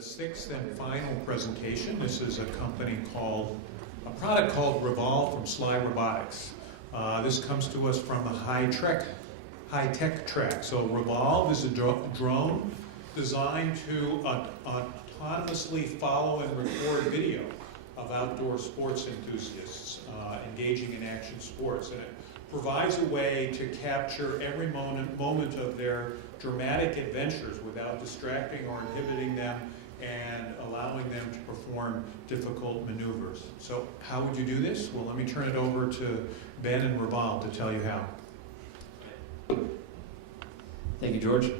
the sixth and final presentation. This is a product called Revolve from Sly Robotics. This comes to us from the high-tech track. So Revolve is a drone designed to autonomously follow and record video of outdoor sports enthusiasts engaging in action sports. And it provides a way to capture every moment of their dramatic adventures without distracting or inhibiting them and allowing them to perform difficult maneuvers. So how would you do this? Well, let me turn it over to Ben and Revolve to tell you how. Thank you, George.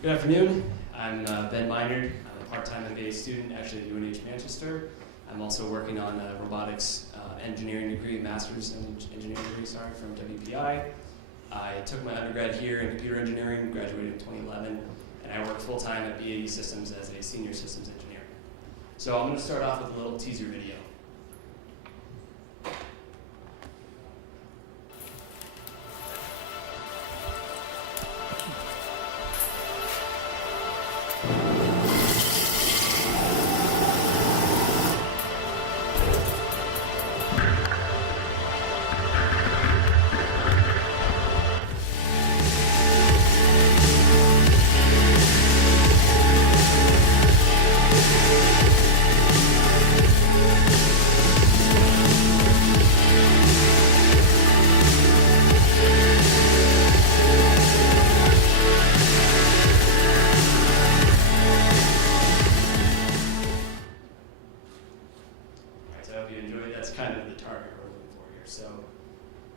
Good afternoon. I'm Ben Minard. I'm a part-time MBA student actually at UNH Manchester. I'm also working on a robotics engineering degree, master's in engineering degree, from WPI. I took my undergrad here in computer engineering, graduated in 2011, and I work full-time at BAE Systems as a senior systems engineer. So I'm going to start off with a little teaser video.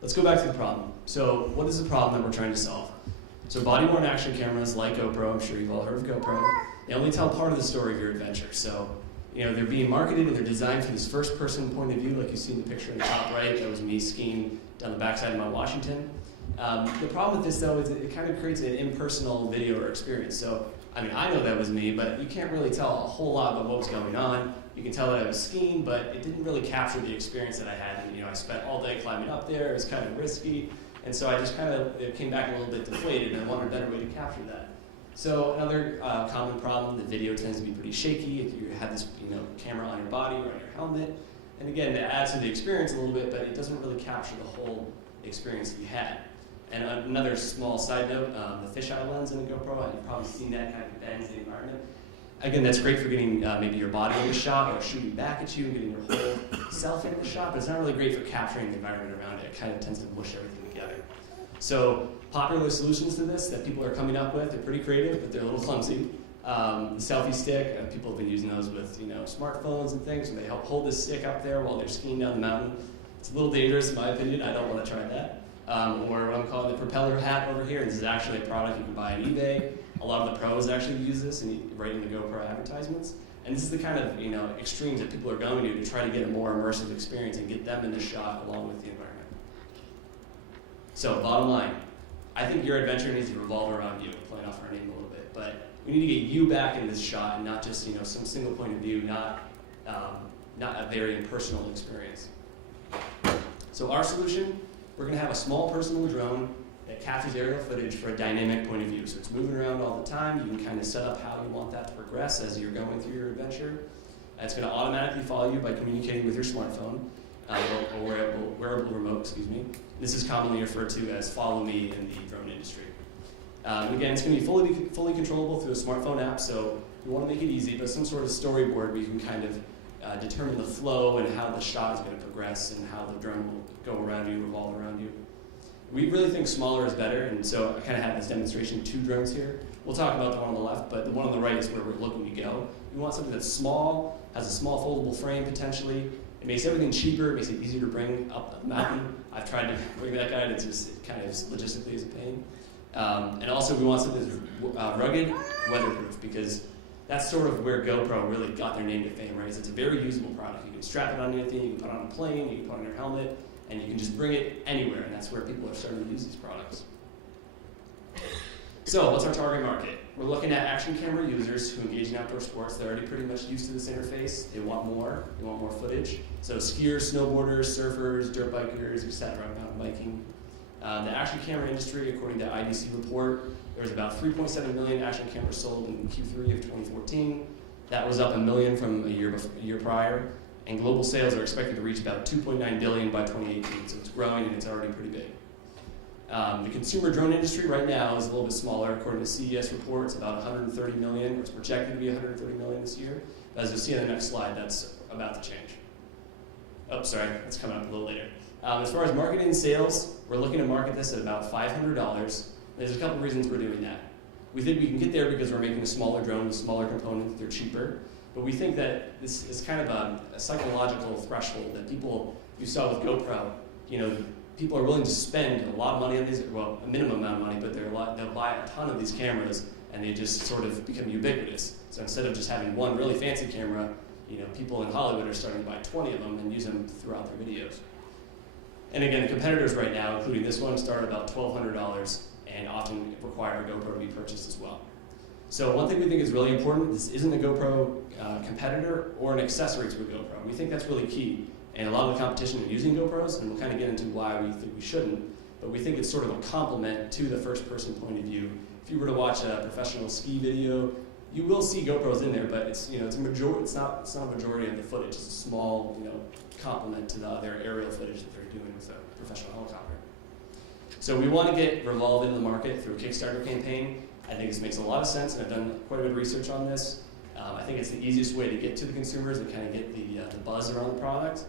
Let's go back to the problem. So what is the problem that we're trying to solve? So body-worn action cameras like GoPro, I'm sure you've all heard of GoPro, they only tell part of the story of your adventure. So, they're being marketed and they're designed for this first-person point of view, like you see in the picture in the top right. That was me skiing down the backside of Mount Washington. The problem with this, though, is it kind of creates an impersonal video or experience. So, I know that was me, but you can't really tell a whole lot about what was going on. You can tell that I was skiing, but it didn't really capture the experience that I had. And, I spent all day climbing up there. It was kind of risky. And so I just it came back a little bit deflated, and I wanted a better way to capture that. So another common problem, the video tends to be pretty shaky if you have this camera on your body or on your helmet. And again, it adds to the experience a little bit, but it doesn't really capture the whole experience that you had. And another small side note, the fisheye lens in the GoPro, you've probably seen that kind of bends the environment. Again, that's great for getting maybe your body in the shot or shooting back at you and getting your whole self in the shot, but it's not really great for capturing the environment around it. It kind of tends to mush everything together. So popular solutions to this that people are coming up with, they're pretty creative, but they're a little clumsy. The selfie stick, people have been using those with smartphones and things, and they help hold this stick up there while they're skiing down the mountain. It's a little dangerous in my opinion. I don't want to try that. Or what I'm calling the propeller hat over here. This is actually a product you can buy on eBay. A lot of the pros actually use this right in the GoPro advertisements. And this is the kind of extremes that people are going to try to get a more immersive experience and get them in the shot along with the environment. So bottom line, I think your adventure needs to revolve around you, playing off our name a little bit. But we need to get you back in this shot and not just some single point of view, not a very impersonal experience. So our solution, we're going to have a small personal drone that captures aerial footage for a dynamic point of view. So it's moving around all the time. You can kind of set up how you want that to progress as you're going through your adventure. It's going to automatically follow you by communicating with your smartphone or wearable remote, excuse me. This is commonly referred to as Follow Me in the drone industry. Again, it's going to be fully controllable through a smartphone app, so we want to make it easy, but some sort of storyboard where you can kind of determine the flow and how the shot is going to progress and how the drone will go around you, revolve around you. We really think smaller is better, and so I kind of have this demonstration of two drones here. We'll talk about the one on the left, but the one on the right is where we're looking to go. We want something that's small, has a small foldable frame potentially. It makes everything cheaper, it makes it easier to bring up the mountain. I've tried to bring that guy, and it kind of logistically is a pain. And also we want something that's rugged, weatherproof, because that's sort of where GoPro really got their name to fame, right? It's a very usable product. You can strap it on anything, you can put it on a plane, you can put it on your helmet, and you can just bring it anywhere, and that's where people are starting to use these products. So what's our target market? We're looking at action camera users who engage in outdoor sports. They're already pretty much used to this interface. They want more footage. So skiers, snowboarders, surfers, dirt bikers, etc., mountain biking. The action camera industry, according to IDC report, there was about 3.7 million action cameras sold in Q3 of 2014. That was up $1 million from a year prior, and global sales are expected to reach about $2.9 billion by 2018, so it's growing and it's already pretty big. The consumer drone industry right now is a little bit smaller. According to CES reports, about 130 million, or it's projected to be 130 million this year. But as you'll see on the next slide, that's about to change. Oh, sorry, that's coming up a little later. As far as marketing and sales, we're looking to market this at about $500. There's a couple reasons we're doing that. We think we can get there because we're making a smaller drone with smaller components, they're cheaper. But we think that this is kind of a psychological threshold that people, you saw with GoPro, people are willing to spend a lot of money on these, well, a minimum amount of money, but they'll buy a ton of these cameras and they just sort of become ubiquitous. So instead of just having one really fancy camera, people in Hollywood are starting to buy 20 of them and use them throughout their videos. And again, the competitors right now, including this one, start at about $1,200 and often require a GoPro to be purchased as well. So one thing we think is really important, this isn't a GoPro competitor or an accessory to a GoPro. We think that's really key. And a lot of the competition are using GoPros, and we'll kind of get into why we think we shouldn't, but we think it's sort of a complement to the first-person point of view. If you were to watch a professional ski video, you will see GoPros in there, but it's not a majority of the footage. It's a small complement to the other aerial footage that they're doing with a professional helicopter. So we want to get Revolve into the market through a Kickstarter campaign. I think this makes a lot of sense, and I've done quite a bit of research on this. I think it's the easiest way to get to the consumers and kind of get the buzz around the product.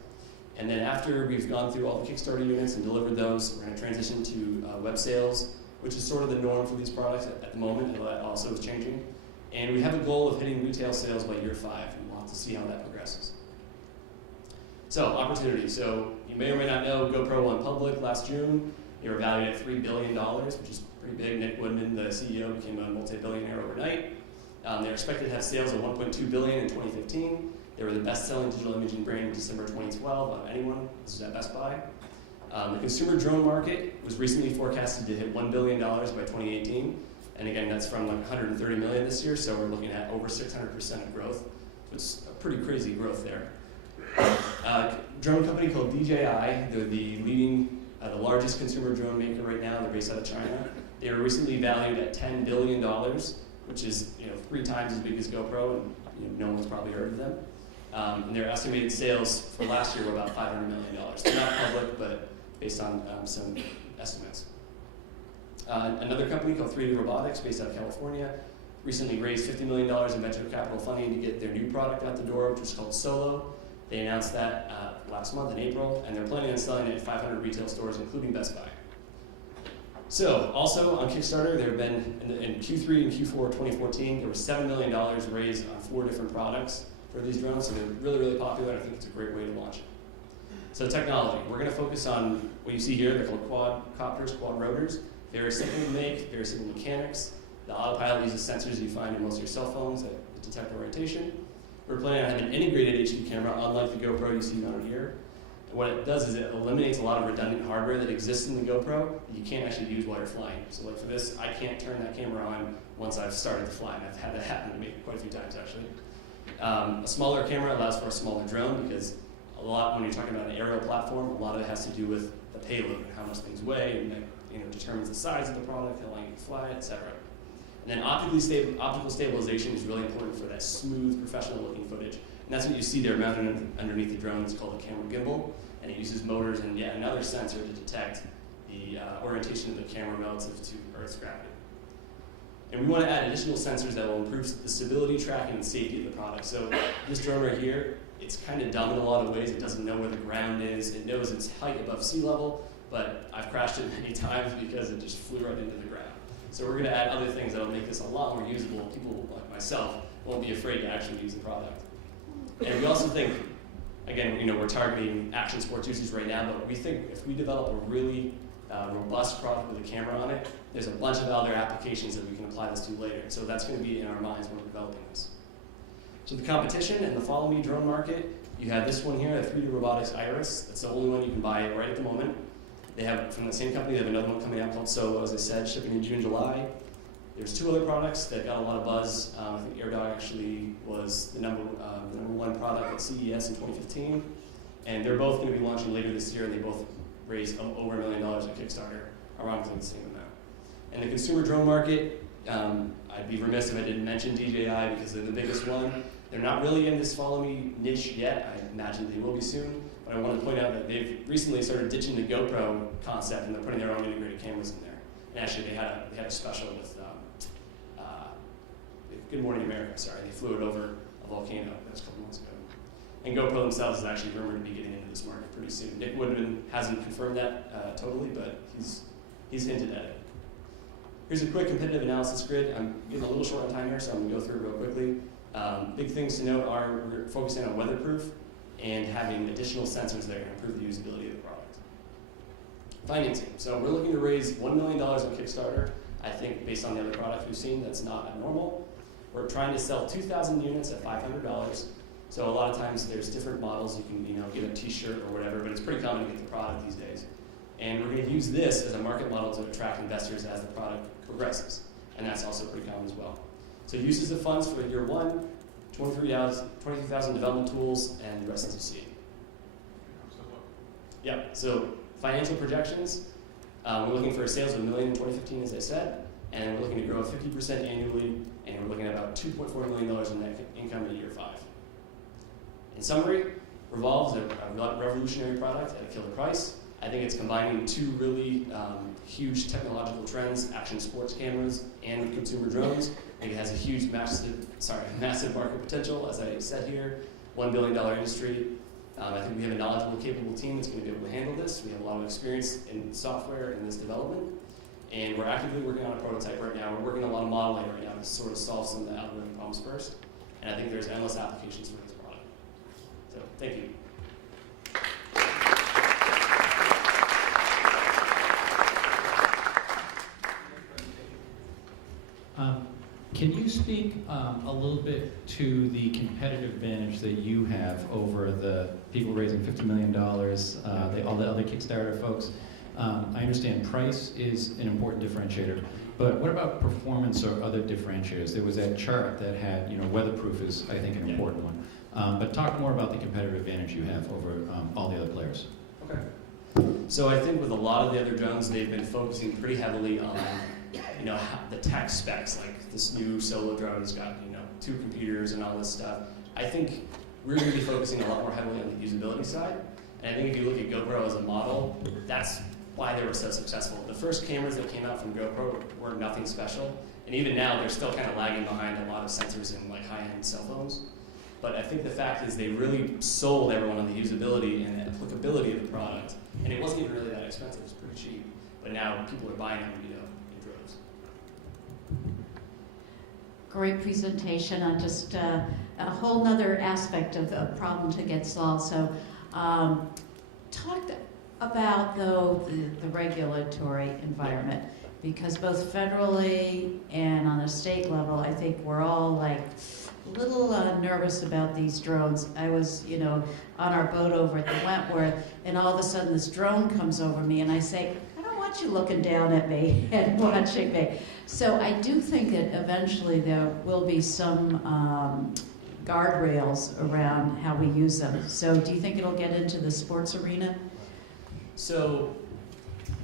And then after we've gone through all the Kickstarter units and delivered those, we're going to transition to web sales, which is sort of the norm for these products at the moment, and that also is changing. And we have a goal of hitting retail sales by year 5, and we'll have to see how that progresses. So, opportunity. So, you may or may not know GoPro went public last June. They were valued at $3 billion, which is pretty big. Nick Woodman, the CEO, became a multi-billionaire overnight. They're expected to have sales of $1.2 billion in 2015. They were the best-selling digital imaging brand in December 2012 of anyone. This is at Best Buy. The consumer drone market was recently forecasted to hit $1 billion by 2018. And again, that's from like 130 million this year, so we're looking at over 600% of growth. So it's a pretty crazy growth there. Drone company called DJI, they're the largest consumer drone maker right now. They're based out of China. They were recently valued at $10 billion, which is 3 times as big as GoPro, and no one's probably heard of them. And their estimated sales for last year were about $500 million. They're not public, but based on some estimates. Another company called 3D Robotics, based out of California, recently raised $50 million in venture capital funding to get their new product out the door, which is called Solo. They announced that last month in April, and they're planning on selling it at 500 retail stores, including Best Buy. So, also on Kickstarter, there have been, in Q3 and Q4 2014, there was $7 million raised on 4 different products for these drones, so they're really, really popular, and I think it's a great way to launch it. So technology, we're going to focus on what you see here. They're called quadcopters, quad rotors. Very simple to make, very simple mechanics. The autopilot uses sensors you find in most of your cell phones that detect orientation. We're planning on having an integrated HD camera, unlike the GoPro you see mounted here. And what it does is it eliminates a lot of redundant hardware that exists in the GoPro that you can't actually use while you're flying. So like for this, I can't turn that camera on once I've started to fly, and I've had that happen to me quite a few times actually. A smaller camera allows for a smaller drone because when you're talking about an aerial platform, a lot of it has to do with the payload and how much things weigh, and that determines the size of the product, how long you can fly, etc. And then optical stabilization is really important for that smooth, professional-looking footage. And that's what you see there mounted underneath the drone. It's called a camera gimbal, and it uses motors and yet another sensor to detect the orientation of the camera relative to Earth's gravity. And we want to add additional sensors that will improve the stability, tracking, and safety of the product. So this drone right here, it's kind of dumb in a lot of ways. It doesn't know where the ground is. It knows its height above sea level, but I've crashed it many times because it just flew right into the ground. So we're going to add other things that will make this a lot more usable. People like myself won't be afraid to actually use the product. And we also think, again, we're targeting action sports users right now, but we think if we develop a really robust product with a camera on it, there's a bunch of other applications that we can apply this to later. So that's going to be in our minds when we're developing this. So the competition in the follow me drone market, you have this one here, a 3D Robotics Iris. That's the only one you can buy right at the moment. They have, from the same company, they have another one coming out called Solo, as I said, shipping in June, July. There's 2 other products that got a lot of buzz. I think AirDog actually was the number 1 product at CES in 2015. And they're both going to be launching later this year, and they both raised over $1 million on Kickstarter, ironically the same amount. And the consumer drone market, I'd be remiss if I didn't mention DJI because they're the biggest one. They're not really in this follow me niche yet. I imagine they will be soon. But I want to point out that they've recently started ditching the GoPro concept and they're putting their own integrated cameras in there. And actually, they had a special with Good Morning America. Sorry, they flew it over a volcano. That was a couple months ago. And GoPro themselves is actually rumored to be getting into this market pretty soon. Nick Woodman hasn't confirmed that totally, but he's hinted at it. Here's a quick competitive analysis grid. I'm getting a little short on time here, so I'm going to go through it real quickly. Big things to note are we're focusing on weatherproof and having additional sensors that are going to improve the usability of the product. Financing. So we're looking to raise $1 million on Kickstarter. I think based on the other products we've seen, that's not abnormal. We're trying to sell 2,000 units at $500. So a lot of times there's different models. You can get a t-shirt or whatever, but it's pretty common to get the product these days. And we're going to use this as a market model to attract investors as the product progresses. And that's also pretty common as well. So uses of funds for year one, 23,000 development tools, and the rest as you see. Yeah, so financial projections. We're looking for sales of $1 million in 2015, as I said, and we're looking to grow 50% annually, and we're looking at about $2.4 million in net income in year 5. In summary, Revolve is a revolutionary product at a killer price. I think it's combining two really huge technological trends, action sports cameras and consumer drones. I think it has a huge, massive market potential, as I said here, $1 billion industry. I think we have a knowledgeable, capable team that's going to be able to handle this. We have a lot of experience in software in this development, and we're actively working on a prototype right now. We're working on a lot of modeling right now to sort of solve some of the algorithm problems first, and I think there's endless applications for this product. So, thank you. Can you speak a little bit to the competitive advantage that you have over the people raising $50 million, all the other Kickstarter folks? I understand price is an important differentiator, but what about performance or other differentiators? There was that chart that had, weatherproof is, I think, an important one. But talk more about the competitive advantage you have over all the other players. Okay. So I think with a lot of the other drones, they've been focusing pretty heavily on the tech specs, like this new solo drone has got 2 computers and all this stuff. I think we're going to be focusing a lot more heavily on the usability side. And I think if you look at GoPro as a model, that's why they were so successful. The first cameras that came out from GoPro were nothing special, and even now they're still kind of lagging behind a lot of sensors in high-end cell phones. But I think the fact is they really sold everyone on the usability and the applicability of the product, and it wasn't even really that expensive. It was pretty cheap. But now people are buying them, in droves. Great presentation on just a whole nother aspect of a problem to get solved. So talk about, though, the regulatory environment, because both federally and on a state level, I think we're all a little nervous about these drones. I was, on our boat over at the Wentworth, and all of a sudden this drone comes over me, and I say, I don't want you looking down at me and watching me. So I do think that eventually there will be some guardrails around how we use them. So do you think it'll get into the sports arena? So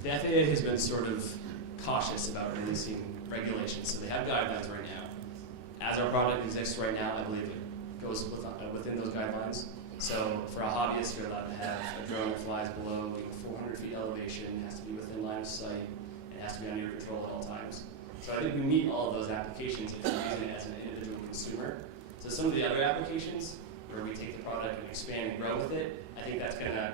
the FAA has been sort of cautious about releasing regulations. So they have guidelines right now. As our product exists right now, I believe it goes within those guidelines. So for a hobbyist, you're allowed to have a drone that flies below 400 feet elevation, it has to be within line of sight, it has to be under your control at all times. So I think we meet all of those applications if you're using it as an individual consumer. So some of the other applications where we take the product and expand and grow with it, I think that's going to,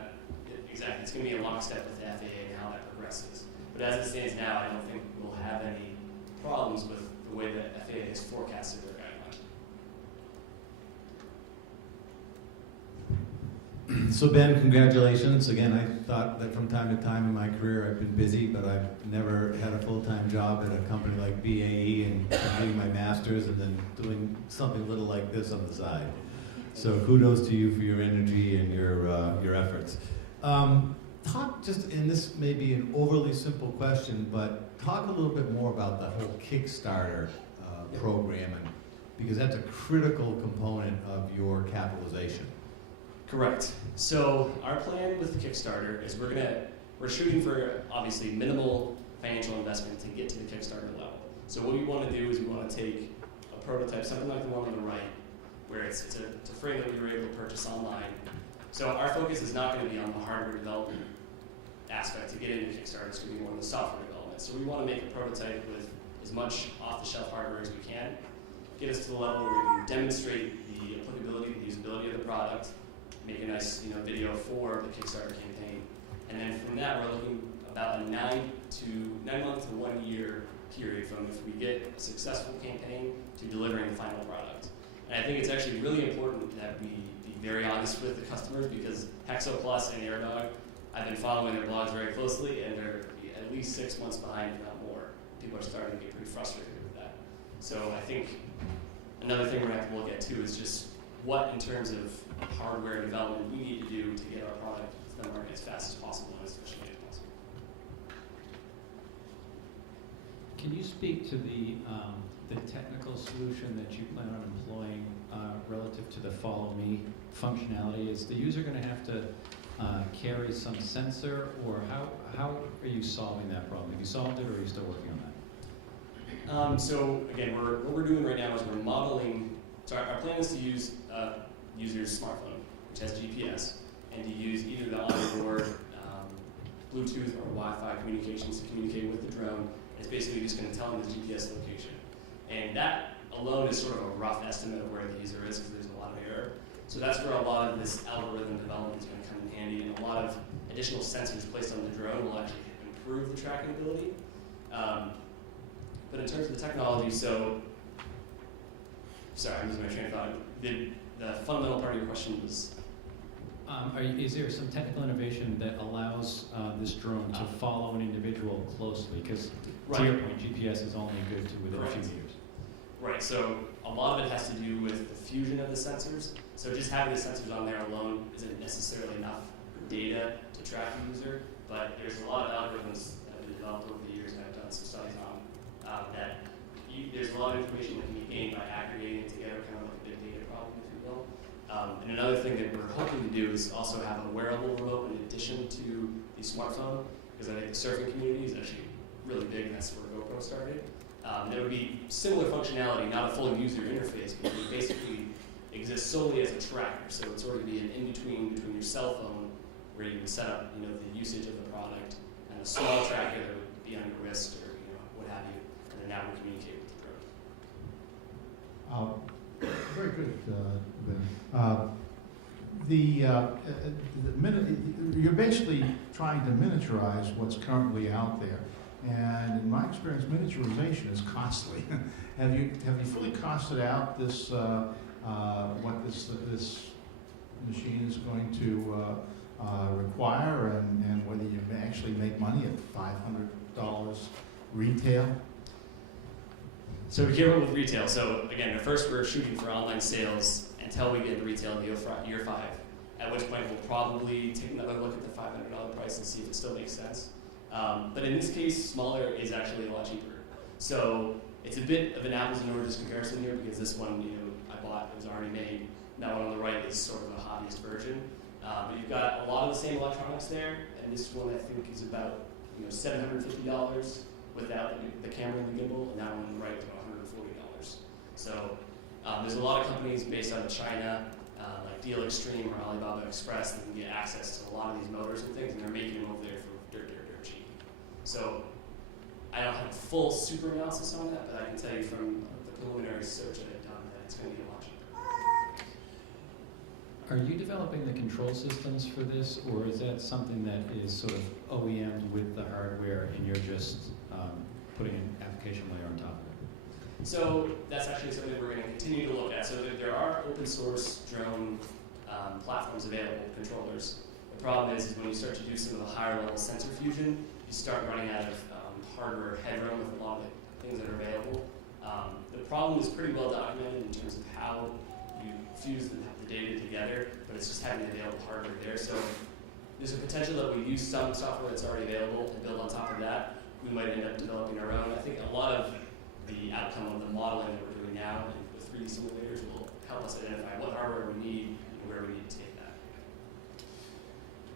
exactly, it's going to be a lockstep with the FAA and how that progresses. But as it stands now, I don't think we'll have any problems with the way that FAA has forecasted their guidelines. So Ben, congratulations. Again, I thought that from time to time in my career I've been busy, but I've never had a full-time job at a company like BAE and doing my master's and then doing something little like this on the side. So kudos to you for your energy and your efforts. Talk just, and this may be an overly simple question, but talk a little bit more about the whole Kickstarter program, because that's a critical component of your capitalization. Correct. So our plan with Kickstarter is we're shooting for obviously minimal financial investment to get to the Kickstarter level. So what we want to do is we want to take a prototype, something like the one on the right, where it's a frame that we were able to purchase online. So our focus is not going to be on the hardware development aspect to get into Kickstarter. It's going to be more on the software development. So we want to make a prototype with as much off-the-shelf hardware as we can, get us to the level where we can demonstrate the applicability, the usability of the product, make a nice video for the Kickstarter campaign, and then from that we're looking about a 9 month to 1 year period from if we get a successful campaign to delivering the final product. And I think it's actually really important that we be very honest with the customers, because Hexo Plus and AirDog, I've been following their blogs very closely, and they're at least 6 months behind, if not more. People are starting to get pretty frustrated with that. So I think another thing we're going to have to look at too is just what, in terms of hardware development, we need to do to get our product to the market as fast as possible and as efficiently as possible. Can you speak to the technical solution that you plan on employing relative to the Follow Me functionality? Is the user going to have to carry some sensor, or how are you solving that problem? Have you solved it, or are you still working on that? So again, what we're doing right now is we're modeling. So our plan is to use a user's smartphone, which has GPS, and to use either the onboard Bluetooth or Wi-Fi communications to communicate with the drone. It's basically just going to tell them the GPS location. And that alone is sort of a rough estimate of where the user is, because there's a lot of error. So that's where a lot of this algorithm development is going to come in handy, and a lot of additional sensors placed on the drone will actually improve the tracking ability. But in terms of the technology, sorry, I'm losing my train of thought. The fundamental part of your question was? Is there some technical innovation that allows this drone to follow an individual closely? Because to your point, GPS is only good to within a few meters. Right, so a lot of it has to do with the fusion of the sensors. So just having the sensors on there alone isn't necessarily enough data to track the user, but there's a lot of algorithms that have been developed over the years, and I've done some studies on there's a lot of information that can be gained by aggregating it together, kind of like a big data problem, if you will. And another thing that we're hoping to do is also have a wearable remote in addition to the smartphone, because I think the surfing community is actually really big, and that's where GoPro started. There would be similar functionality, not a full user interface, but it would basically exist solely as a tracker. So it would sort of be an in-between your cell phone, where you can set up the usage of the product, and a small tracker that would be on your wrist or what have you, and then that would communicate with the drone. Very good, Ben. You're basically trying to miniaturize what's currently out there, and in my experience, miniaturization is costly. Have you fully costed out this what this machine is going to require, and whether you actually make money at $500 retail? So be careful with retail. So again, at first we're shooting for online sales until we get to retail in year 5, at which point we'll probably take another look at the $500 price and see if it still makes sense. But in this case, smaller is actually a lot cheaper. So it's a bit of an apples and oranges comparison here, because this one I bought, it was already made. That one on the right is sort of a hobbyist version. But you've got a lot of the same electronics there, and this one I think is about $750 without the camera and the gimbal, and that one on the right is about $140. So there's a lot of companies based out of China, like Deal Extreme or Alibaba Express, that can get access to a lot of these motors and things, and they're making them over there for dirt cheap. So I don't have a full super analysis on that, but I can tell you from the preliminary search that I've done that it's going to be a lot cheaper. Are you developing the control systems for this, or is that something that is sort of OEM'd with the hardware and you're just putting an application layer on top of it? So that's actually something that we're going to continue to look at. So there are open source drone platforms available, controllers. The problem is when you start to do some of the higher level sensor fusion, you start running out of hardware headroom with a lot of the things that are available. The problem is pretty well documented in terms of how you fuse the data together, but it's just having available hardware there. So there's a potential that we use some software that's already available and build on top of that. We might end up developing our own. I think a lot of the outcome of the modeling that we're doing now and with 3D simulators will help us identify what hardware we need and where we need to take that.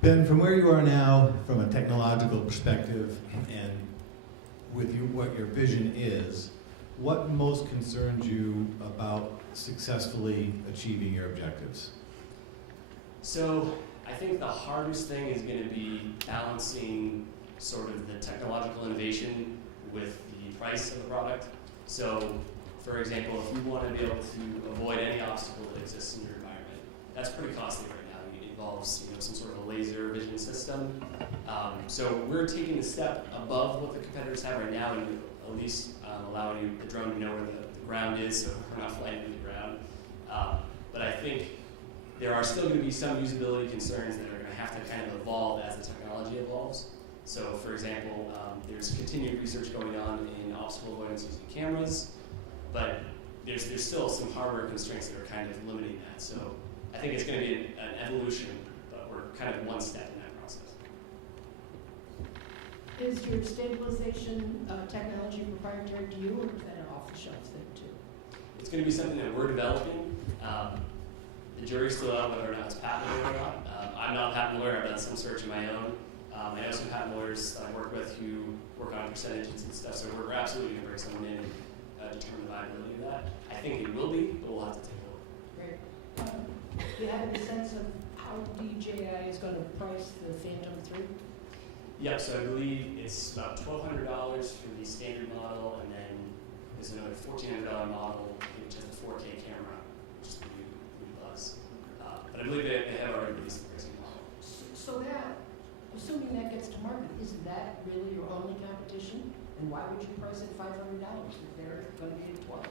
Ben, from where you are now, from a technological perspective, and with what your vision is, what most concerns you about successfully achieving your objectives? So I think the hardest thing is going to be balancing sort of the technological innovation with the price of the product. So, for example, if you want to be able to avoid any obstacle that exists in your environment, that's pretty costly right now. It involves some sort of a laser vision system. So we're taking a step above what the competitors have right now, and at least allowing the drone to know where the ground is, so we're not flying into the ground. But I think there are still going to be some usability concerns that are going to have to kind of evolve as the technology evolves. So, for example, there's continued research going on in obstacle avoidance using cameras, but there's still some hardware constraints that are kind of limiting that. So I think it's going to be an evolution, but we're kind of one step in that process. Is your stabilization technology proprietary to you, or is that an off-the-shelf thing too? It's going to be something that we're developing. The jury's still out whether or not it's patentable or not. I'm not a patent lawyer. I've done some search of my own. I know some patent lawyers that I work with who work on percentages and stuff, so we're absolutely going to bring someone in and determine the viability of that. I think it will be, but we'll have to take a look. Great. Do you have any sense of how DJI is going to price the Phantom 3? Yep, so I believe it's about $1,200 for the standard model, and then there's another $1,400 model which has the 4K camera, which is the new Buzz. But I believe they have already released the pricing model. So that, assuming that gets to market, isn't that really your only competition? And why would you price it $500 if they're going to be at $12?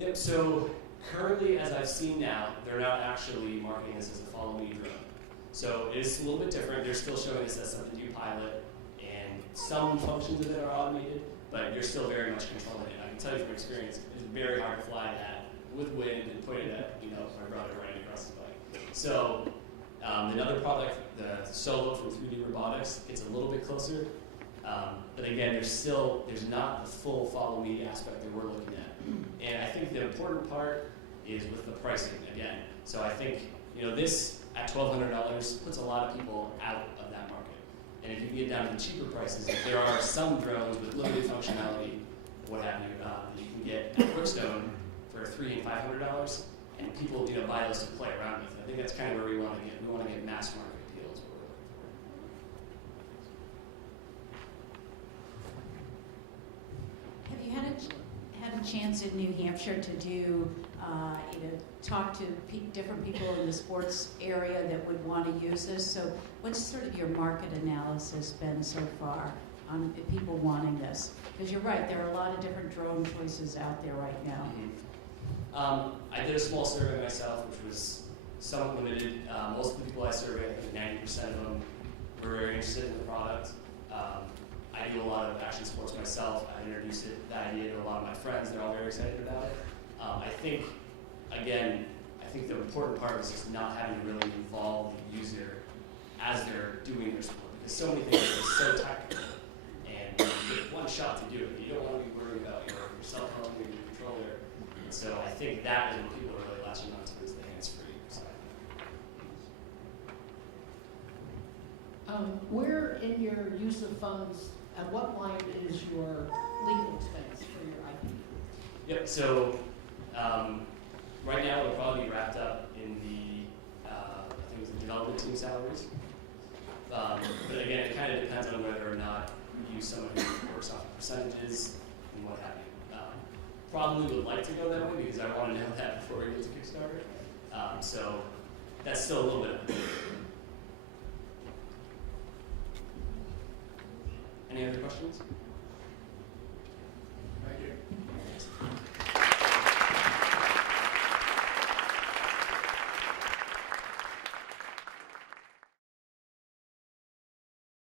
Yep, so currently, as I've seen now, they're not actually marketing this as a follow-me drone. So it's a little bit different. They're still showing this as something you pilot, and some functions of it are automated, but you're still very much controlling it. I can tell you from experience, it's very hard to fly that with wind and point it at, my brother riding across the bike. So another product, the Solo from 3D Robotics, it's a little bit closer. But again, there's not the full follow me aspect that we're looking at. And I think the important part is with the pricing again. So I think, this at $1,200 puts a lot of people out of that market. And if you can get down to the cheaper prices, there are some drones with limited functionality, what have you, that you can get at Brookstone for $300 and $500, and people buy those to play around with. I think that's kind of where we want to get. We want to get mass market deals. What we're looking for. Have you had a chance in New Hampshire to do, talk to different people in the sports area that would want to use this? So what's sort of your market analysis been so far on people wanting this? Because you're right, there are a lot of different drone choices out there right now. Mm-hmm. I did a small survey myself, which was somewhat limited. Most of the people I surveyed, I think 90% of them were very interested in the product. I do a lot of action sports myself. I introduced the idea to a lot of my friends. They're all very excited about it. I think the important part is just not having to really involve the user as they're doing their sport, because so many things are so technical, and you get one shot to do it. You don't want to be worried about your cell phone or your controller. And so I think that is what people are really latching onto, is the hands-free side. Where in your use of funds, at what line is your legal expense for your IP? Yep, so right now it'll probably be wrapped up in the, I think it was the development team salaries. But again, it kind of depends on whether or not you use someone who works off of percentages and what have you. Probably would like to go that way because I want to know that before we get to Kickstarter. So that's still a little bit. Any other questions?